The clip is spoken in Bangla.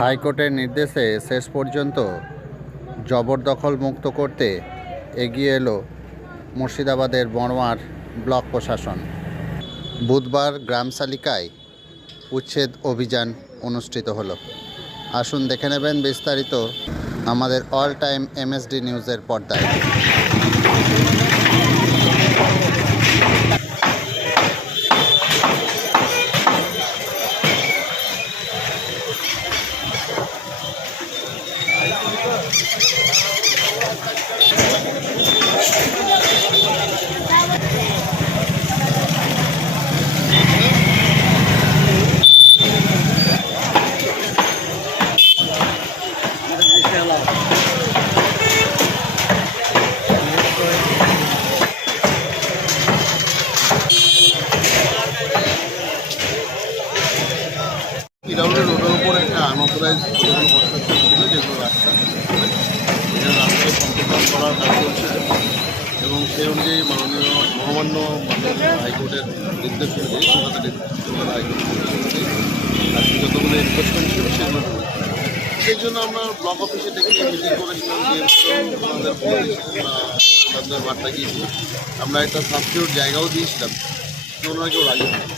হাইকোর্টের নির্দেশে শেষ পর্যন্ত জবরদখল মুক্ত করতে এগিয়ে এলো মুর্শিদাবাদের বড়মার ব্লক প্রশাসন। বুধবার গ্রামশালিকায় উচ্ছেদ অভিযান অনুষ্ঠিত হলো। আসুন দেখে নেবেন বিস্তারিত আমাদের অল টাইম এমএসডি নিউজের পর্দায়। ইরাউলের রোডের উপর একটা কনস্ট্রাকশন ছিল যেগুলো এখানে সম্প্রসারণ করার কাজ চলছে এবং সেই অনুযায়ী মাননীয় মহামান্য মাননীয় হাইকোর্টের নির্দেশ অনুযায়ী কলকাতা কলকাতা হাইকোর্টের আজকে যতগুলো এনফোর্সমেন্ট ছিল সেগুলো সেই জন্য আমরা ব্লক অফিসে ডেকে মিটিং করেছিলাম যে আমাদের বার্তা গিয়েছিল আমরা একটা সাবস্টিটিউট জায়গাও দিয়েছিলাম। ওনারা কেউ রাজি হয়নি।